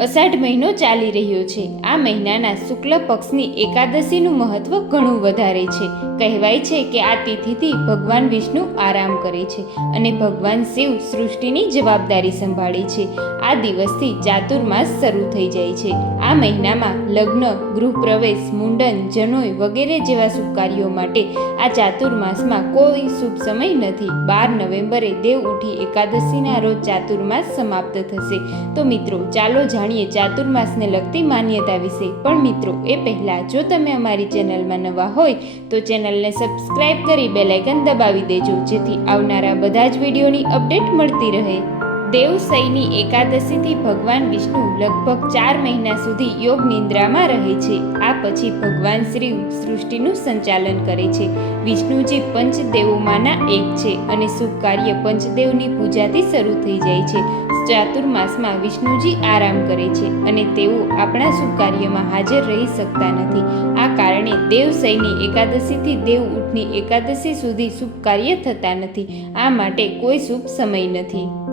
અષાઢ મહિનો ચાલી રહ્યો છે. આ મહિનાના શુક્લ પક્ષની એકાદશીનું મહત્વ ઘણું વધારે છે. કહેવાય છે કે આ તિથિથી ભગવાન વિષ્ણુ આરામ કરે છે અને ભગવાન શિવ સૃષ્ટિની જવાબદારી સંભાળે છે. આ દિવસથી ચાતુર્માસ શરૂ થઈ જાય છે. આ મહિનામાં લગ્ન, ગૃહપ્રવેશ, મુંડન જનોય વગેરે જેવા શુભ કાર્યો માટે આ ચાતુર્માસમાં કોઈ શુભ સમય નથી. બાર નવેમ્બરે દેવ ઉઠી એકાદશીના રોજ ચાતુર્માસ સમાપ્ત થશે. તો મિત્રો, ચાલો જાણીએ ચાતુર્માસને લગતી માન્યતા વિશે. પણ મિત્રો, એ પહેલાં જો તમે અમારી ચેનલમાં નવા હોય, તો ચેનલને સબસ્ક્રાઈબ કરી બેલાઇકન દબાવી દેજો, જેથી આવનારા બધા જ વિડીયોની અપડેટ મળતી રહે. દેવસૈની એકાદશીથી ભગવાન વિષ્ણુ લગભગ ચાર મહિના સુધી યોગ નિંદ્રામાં રહે છે. આ પછી ભગવાન શ્રી સૃષ્ટિનું સંચાલન કરે છે. વિષ્ણુજી પંચદેવોમાંના એક છે અને શુભ કાર્ય પંચદેવની પૂજાથી શરૂ થઈ જાય છે. ચાતુર્માસમાં વિષ્ણુજી આરામ કરે છે અને તેઓ આપણા શુભ કાર્યમાં હાજર રહી શકતા નથી. આ કારણે દેવસૈની એકાદશીથી દેવ ઉઠની એકાદશી સુધી શુભ કાર્ય થતા નથી. આ માટે કોઈ શુભ સમય નથી.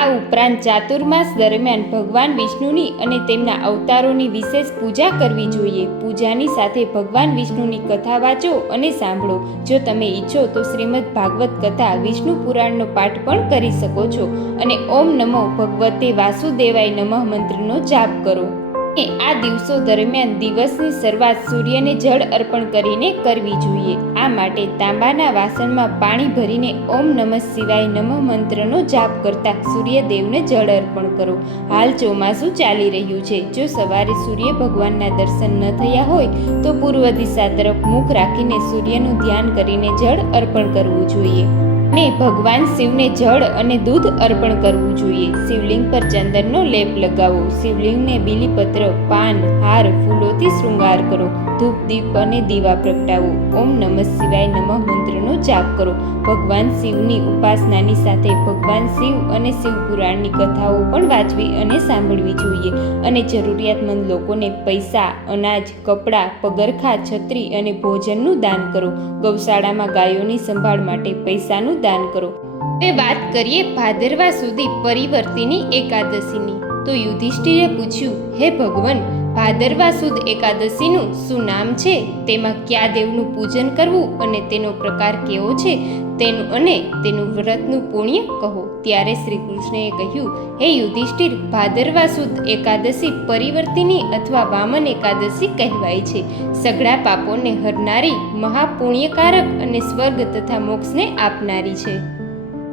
આ ઉપરાંત ચાતુર્માસ દરમિયાન ભગવાન વિષ્ણુની અને તેમના અવતારોની વિશેષ પૂજા કરવી જોઈએ. પૂજાની સાથે ભગવાન વિષ્ણુની કથા વાંચો અને સાંભળો. જો તમે ઈચ્છો તો શ્રીમદ ભાગવત કથા વિષ્ણુ પુરાણનો પાઠ પણ કરી શકો છો. અને ઓમ નમો ભગવતે વાસુદેવાય નમઃ મંત્રનો જાપ કરો. આ દિવસો દરમિયાન દિવસની શરૂઆત સૂર્યને જળ અર્પણ કરીને કરવી જોઈએ. આ માટે તાંબાના વાસણમાં પાણી ભરીને ઓમ નમઃ શિવાય નમઃ મંત્રનો જાપ કરતા સૂર્યદેવને જળ અર્પણ કરો. હાલ ચોમાસું ચાલી રહ્યું છે. જો સવારે સૂર્ય ભગવાનના દર્શન ન થયા હોય, તો પૂર્વ દિશા તરફ મુખ રાખીને સૂર્યનું ધ્યાન કરીને જળ અર્પણ કરવું જોઈએ. અને ભગવાન શિવને જળ અને દૂધ અર્પણ કરવું જોઈએ. શિવલિંગ પર ચંદનનો લેપ લગાવો. શિવલિંગને બીલીપત્ર, પાન, હાર, ફૂલોથી શૃંગાર કરો. ધૂપ દીપ અને દીવા પ્રગટાવો. ઓમ નમઃ શિવાય નમઃ મંત્રનો જાપ કરો. ભગવાન શિવની ઉપાસનાની સાથે ભગવાન શિવ અને શિવ પુરાણની કથાઓ પણ વાંચવી અને સાંભળવી જોઈએ અને જરૂરિયાતમંદ લોકોને પૈસા, અનાજ, કપડાં, પગરખા, છત્રી અને ભોજનનું દાન કરો. ગૌશાળામાં ગાયોની સંભાળ માટે પૈસાનું દાન કરો. હવે વાત કરીએ ભાદરવા સુધી પરિવર્તિની એકાદશીની. તો યુધિષ્ઠિરે પૂછ્યું, હે ભગવાન ભાદરવા સુદ એકાદશીનું શું નામ છે? તેમાં કયા દેવનું પૂજન કરવું અને તેનો પ્રકાર કેવો છે? તેનું અને તેનું વ્રતનું પુણ્ય કહો. ત્યારે શ્રી કૃષ્ણએ કહ્યું, હે યુધિષ્ઠિર, ભાદરવા સુદ એકાદશી પરિવર્તિની અથવા વામન એકાદશી કહેવાય છે. સઘળા પાપોને હરનારી મહાપુણ્યકારક અને સ્વર્ગ તથા મોક્ષને આપનારી છે.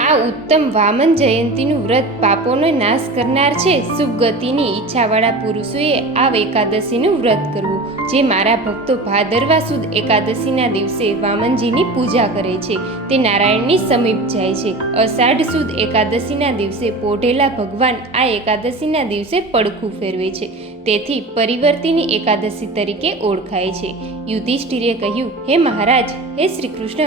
આ ઉત્તમ વામન જયંતીનું વ્રત પાપોનો નાશ કરનાર છે. શુભ ગતિની ઈચ્છાવાળા પુરુષોએ આ એકાદશીનું વ્રત કરવું, જે મારા ભક્તો ભાદરવા સુદ એકાદશીના દિવસે વામનજીની પૂજા કરે છે. તે નારાયણની સમીપ જાય છે. અષાઢ સુદ એકાદશીના દિવસે પોઢેલા ભગવાન આ એકાદશીના દિવસે પડખું ફેરવે છે. તેથી પરિવર્તિની એકાદશી તરીકે ઓળખાય છે. યુધિષ્ઠિરે કહ્યું, હે મહારાજ, હે શ્રી કૃષ્ણ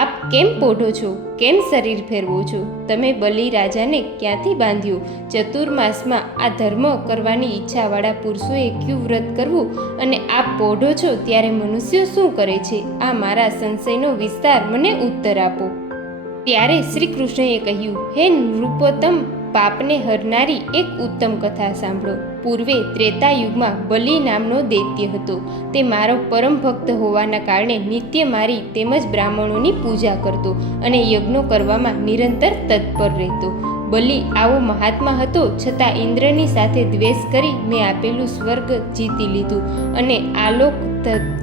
આપ કેમ પોઢો છો? કેમ શરીર ફેરવો છો? તમે બલિ રાજાને ક્યાંથી બાંધ્યો? ચતુર્માસમાં આ ધર્મ કરવાની ઈચ્છાવાળા પુરુષોએ ક્યુ વ્રત કરવું? અને આપ પોઢો છો ત્યારે મનુષ્યો શું કરે છે? આ મારા સંશયનો વિસ્તાર મને ઉત્તર આપો. ત્યારે શ્રી કૃષ્ણએ કહ્યું, હે નૃપોત્તમ, પાપને હરનારી એક ઉત્તમ કથા સાંભળો. પૂર્વે ત્રેતા યુગમાં બલિ નામનો દૈત્ય હતો. તે મારો પરમ ભક્ત હોવાના કારણે નિત્ય મારી તેમજ બ્રાહ્મણોની પૂજા કરતો અને યજ્ઞો કરવામાં નિરંતર તત્પર રહેતો. બલિ આવો મહાત્મા હતો, છતાં ઇન્દ્રની સાથે દ્વેષ કરી મેં આપેલું સ્વર્ગ જીતી લીધું અને આલોક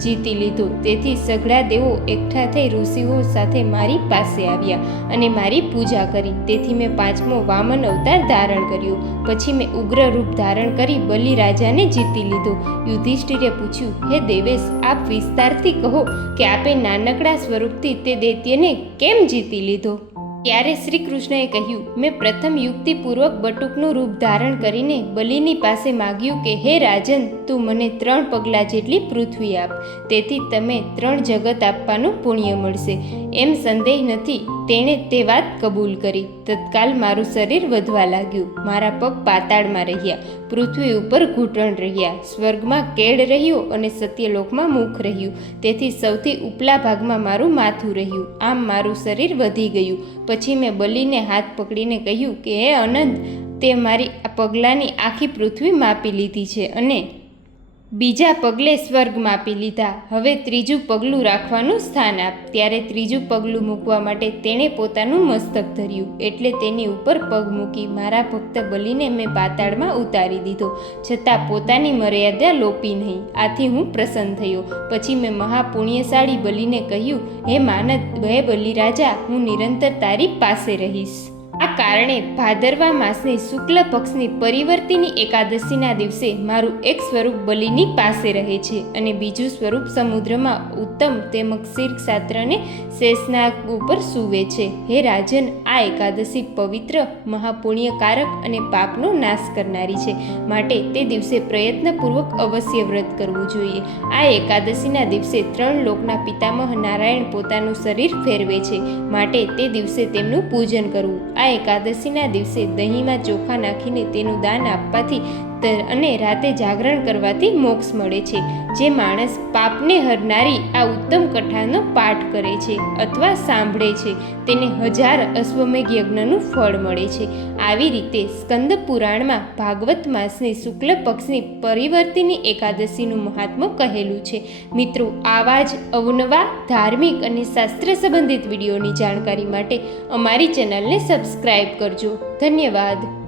જીતી લીધું. તેથી સઘળા દેવો એકઠા થઈ ઋષિઓ સાથે મારી પાસે આવ્યા અને મારી પૂજા કરી. તેથી મેં પાંચમો વામન અવતાર ધારણ કર્યો. પછી મેં ઉગ્ર રૂપ ધારણ કરી બલિ રાજાને જીતી લીધો. યુધિષ્ઠિરે પૂછ્યું, હે દેવેશ, આપ વિસ્તારથી કહો કે આપે નાનકડા સ્વરૂપથી તે દૈત્યને કેમ જીતી લીધો? ત્યારે શ્રી કૃષ્ણએ કહ્યું, મેં પ્રથમ યુક્તિપૂર્વક બટુકનું રૂપ ધારણ કરીને બલિની પાસે માગ્યું કે, હે રાજન, તું મને ત્રણ પગલાં જેટલી પૃથ્વી આપ, તેથી તમે ત્રણ જગત આપવાનું પુણ્ય મળશે. એમ સંદેહ નથી. તેણે તે વાત કબૂલ કરી. તત્કાલ મારું શરીર વધવા લાગ્યું. મારા પગ પાતાળમાં રહ્યા. પૃથ્વી ઉપર ઘૂંટણ રહ્યા. સ્વર્ગમાં કેડ રહ્યો અને સત્યલોકમાં મુખ રહ્યું. તેથી સૌથી ઉપલા ભાગમાં મારું માથું રહ્યું. આમ મારું શરીર વધી ગયું. પછી મેં બલીને હાથ પકડીને કહ્યું કે, હે અનંત, તે મારી આ પગલાંની આખી પૃથ્વી માપી લીધી છે અને બીજા પગલે સ્વર્ગ માપી લીધા. હવે ત્રીજું પગલું રાખવાનું સ્થાન આપ. ત્યારે ત્રીજું પગલું મૂકવા માટે તેણે પોતાનું મસ્તક ધર્યું. એટલે તેની ઉપર પગ મૂકી મારા ભક્ત બલીને મેં પાતાળમાં ઉતારી દીધો. છતાં પોતાની મર્યાદા લોપી નહીં. આથી હું પ્રસન્ન થયો. પછી મેં મહાપુણ્યશાળી બલીને કહ્યું, હે માનદ, હે બલિ રાજા હું નિરંતર તારી પાસે રહીશ. આ કારણે ભાદરવા માસની શુક્લ પક્ષની પરિવર્તિની એકાદશીના દિવસે મારું એક સ્વરૂપ બલિની પાસે રહે છે અને બીજું સ્વરૂપ સમુદ્રમાં ઉત્તમ તેમજ ક્ષીર ક્ષાત્રને શેષનાગ ઉપર સૂવે છે. હે રાજન, આ એકાદશી પવિત્ર, મહાપુણ્યકારક અને પાપનો નાશ કરનારી છે. માટે તે દિવસે પ્રયત્નપૂર્વક અવશ્ય વ્રત કરવું જોઈએ. આ એકાદશીના દિવસે ત્રણ લોકના પિતામહ નારાયણ પોતાનું શરીર ફેરવે છે. માટે તે દિવસે તેમનું પૂજન કરવું. આ એકાદશીના દિવસે દહીંમાં ચોખા નાખીને તેનું દાન આપવાથી અને રાતે જાગરણ કરવાથી મોક્ષ મળે છે. જે માણસ પાપને હરનારી આ ઉત્તમ કથાનો પાઠ કરે છે અથવા સાંભળે છે, તેને હજાર અશ્વમેઘ યજ્ઞનું ફળ મળે છે. આવી રીતે સ્કંદ પુરાણમાં ભાગવત માસની શુક્લ પક્ષની પરિવર્તિની એકાદશીનું મહાત્મ્ય કહેલું છે. મિત્રો, આવા જ અવનવા ધાર્મિક અને શાસ્ત્ર સંબંધિત વિડીયોની જાણકારી માટે અમારી ચેનલને સબસ્ક્રાઈબ કરજો. ધન્યવાદ.